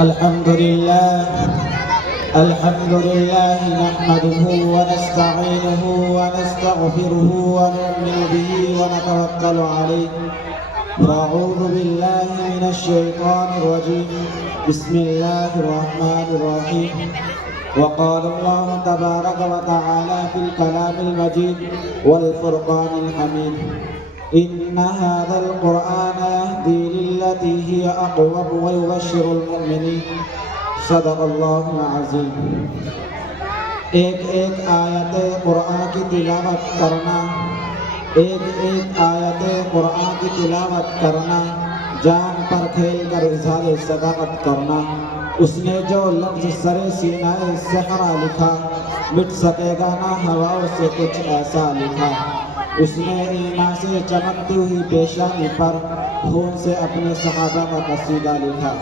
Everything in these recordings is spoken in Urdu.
الحمد لله نحمده ونستعينه ونستغفره ونؤمن به ونتوكل عليه وأعوذ بالله من الشيطان الرجيم بسم الله الرحمن الرحيم وقال الله تبارك وتعالى في الكلام المجيد والفرقان الحميد إن هذا القرآن يهدي للتي هي أقوم ويبشر المؤمنين صدق اللہ العظیم۔ ایک ایک آیت قرآن کی تلاوت کرنا، ایک ایک آیت قرآن کی تلاوت کرنا، جان پر کھیل کر اظہار صداقت کرنا۔ اس نے جو لفظ سر سینہ صحرا لکھا، مٹ سکے گا نہ ہواؤں سے کچھ ایسا لکھا۔ اس نے ایمان سے چمکتی ہوئی پیشانی پر خون سے اپنے صحابہ کا قصیدہ لکھا۔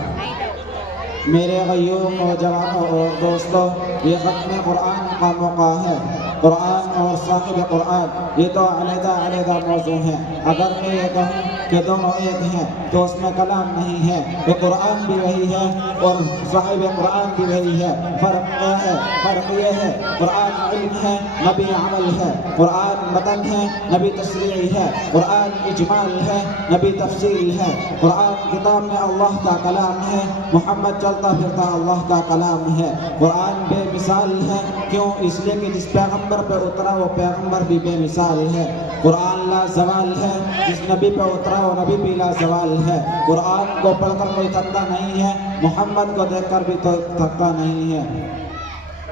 میرے غیوم نوجوانوں اور دوستوں، یہ ختم قرآن کا موقع ہے۔ قرآن اور صاحب قرآن یہ تو علیحدہ علیحدہ موضوع ہیں۔ اگر میں یہ کہوں کہ دونوں ایک ہیں تو اس میں کلام نہیں ہے، کہ قرآن بھی وہی ہے اور صاحب قرآن بھی وہی ہے۔ فرق کیا ہے؟ فرق یہ ہے قرآن علم ہے، نبی عمل ہے۔ قرآن متن ہے، نبی تشریح ہے۔ قرآن اجمال ہے، نبی تفصیل ہے۔ قرآن کتاب میں اللہ کا کلام ہے، محمد چلتا پھرتا اللہ کا کلام ہے۔ قرآن بے مثال ہے، کیوں؟ اس لیے کہ جس پیغمبر پہ اترا وہ پیغمبر بھی بے مثال ہے۔ قرآن لا زوال ہے، جس نبی پہ اترا وہ نبی بھی لا زوال ہے۔ قرآن کو پڑھ کر کوئی تھکتا نہیں ہے، محمد کو دیکھ کر بھی تو تھکتا نہیں ہے۔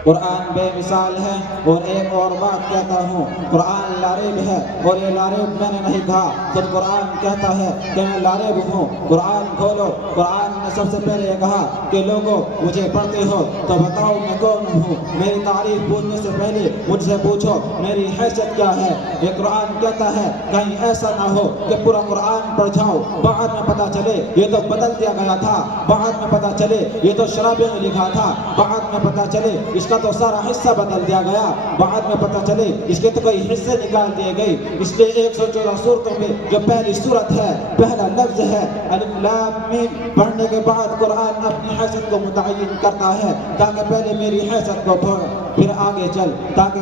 قرآن بے مثال ہے۔ اور ایک اور بات کہتا ہوں، قرآن لاریب ہے، اور یہ لاریب میں نے نہیں کہا، خود قرآن کہتا ہے کہ میں لاریب ہوں۔ قرآن کھولو، قرآن نے سب سے پہلے یہ کہا کہ لوگوں مجھے پڑھتے ہو تو بتاؤ میں کون ہوں۔ میری تعریف پوچھنے سے پہلے مجھ سے پوچھو میری حیثیت کیا ہے۔ یہ قرآن کہتا ہے کہیں ایسا نہ ہو کہ پورا قرآن پڑھ جاؤ، بعد میں پتہ چلے یہ تو بدل دیا گیا تھا، بعد میں پتہ چلے یہ تو شرابیوں نے لکھا تھا، بعد میں پتہ چلے اس کا تو سارا حصہ بدل دیا گیا، بعد میں پتہ چلے اس کے تو کئی حصے نکال دیے گئے۔ اس لیے 114 سورتوں میں جو پہلی سورت ہے، پہلا لفظ ہے الف لام میم، پڑھنے کے بعد قرآن اپنی حیثیت کو متعین کرتا ہے تاکہ پہلے میری حیثیت کو پڑھ پھر آگے چل، تاکہ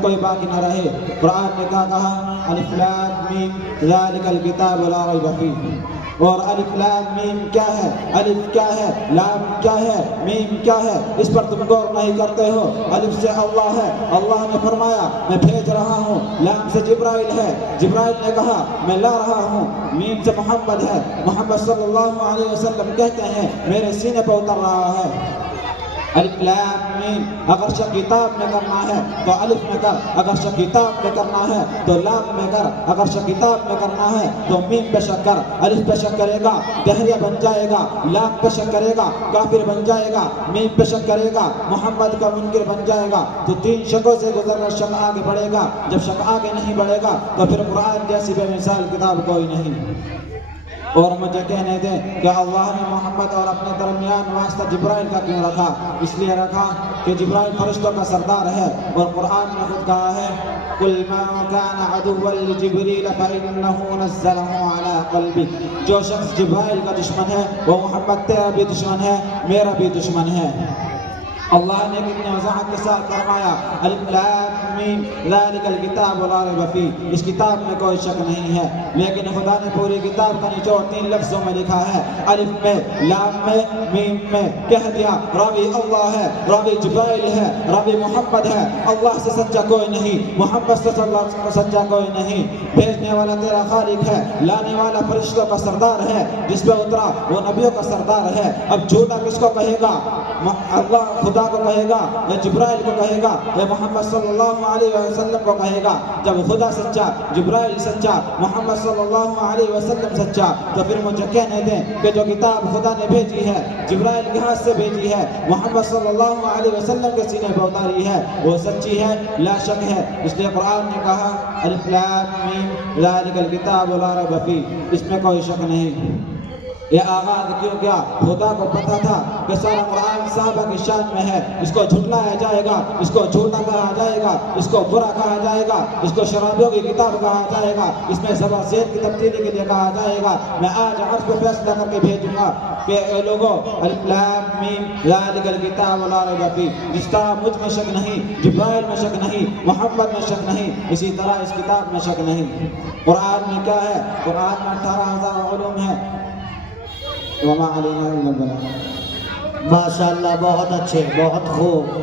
کوئی باقی نہ رہے۔ قرآن نے کہا الف لام میم ذالک الکتاب لا ریب فیہ۔ اور الف لام میم کیا ہے؟ الف کیا ہے؟ لام کیا ہے؟ میم کیا ہے؟ اس پر تم غور نہیں کرتے ہو۔ الف سے اللہ ہے، اللہ نے فرمایا میں بھیج رہا ہوں۔ لام سے جبرائیل ہے، جبرائیل نے کہا میں لا رہا ہوں۔ میم سے محمد ہے، محمد صلی اللہ علیہ وسلم کہتے ہیں میرے سینے پہ اتر رہا ہے۔ الف لام میم، اگر کتاب میں کرنا ہے تو الف میں کر، اگر کتاب میں کرنا ہے تو لام میں کر، اگر کتاب میں کرنا ہے تو میم پہ شک کر۔ الف پہ شک کرے گا دہریہ بن جائے گا، لام پہ شک کرے گا کافر بن جائے گا، میم پہ شک کرے گا محمد کا منکر بن جائے گا۔ تو تین شکوں سے گزر کر شک آگے بڑھے گا، جب شک آگے نہیں بڑھے گا تو پھر قرآن جیسی بے مثال کتاب کوئی نہیں۔ اور مجھے کہنے دیں کہ اللہ نے محمد اور اپنے درمیان واسطہ جبرائیل کا کیوں رکھا؟ اس لیے رکھا کہ جبرائیل فرشتوں کا سردار ہے، اور قرآن نے خود کہا ہے قُلْ مَا كَانَ عَدُوًّا لِجِبْرِيلَ فَإِنَّهُ نَزَّلَهُ عَلَىٰ قَلْبِكَ۔ جو شخص جبرائیل کا دشمن ہے وہ محمد تیرا بھی دشمن ہے، میرا بھی دشمن ہے۔ اللہ نے کتنے وضاحت کے ساتھ فرمایا الف لام میم ذالک الکتاب لا ریب فیہ، اس کتاب میں کوئی شک نہیں ہے۔ لیکن خدا نے پوری کتاب کا نچوڑ 3 لفظوں میں لکھا ہے، الف میں، لام میں، میم میں۔ کہہ دیا راوی اللہ ہے، راوی جبرائیل ہے، راوی محمد ہے۔ اللہ سے سچا کوئی نہیں، محمد سے سچا کوئی نہیں۔ بھیجنے والا تیرا خالق ہے، لانے والا فرشتوں کا سردار ہے، جس پہ اترا وہ نبیوں کا سردار ہے۔ اب جھوٹا کس کو کہے گا؟ اللہ خدا کو کہے گا یا جبرائیل کو کہے گا یا محمد صلی اللہ علیہ وسلم کو کہے گا؟ جب خدا سچا، جبرائیل سچا، محمد صلی اللہ علیہ وسلم سچا، تو پھر مجھے کہنے دیں کہ جو کتاب خدا نے بھیجی ہے، جبرائیل کے ہاتھ سے بھیجی ہے، محمد صلی اللہ علیہ وسلم کے سینے پہ اتاری ہے، وہ سچی ہے، لا شک ہے۔ اس لیے قرآن نے کہا الف لام میم ذالک الکتاب لا ریب فیہ، اس میں کوئی شک نہیں۔ یہ آغاز کیوں کیا؟ خدا کو پتہ تھا کہ سارا قرآن صحابہ کی شان میں ہے، اس کو جھٹلایا جائے گا، اس کو جھوٹا کہا جائے گا، اس کو برا کہا جائے گا، اس کو شرابیوں کی کتاب کہا جائے گا، اس میں زبر زیر کی تبدیلی کے لیے کہا جائے گا۔ میں آج عرض کو فیصلہ کر کے بھیجوں گا کہ اے لوگوں، الف لام میم ذالک الکتاب لا ریب فیہ، جس طرح مجھ میں شک نہیں، جبرائیل میں شک نہیں، محمد میں شک نہیں، اسی طرح اس کتاب میں شک نہیں۔ قرآن میں کیا ہے؟ قرآن میں 18,000 علوم ہیں۔ وما علینا الا البلاغ۔ ماشاءاللہ، بہت اچھے، بہت خوب۔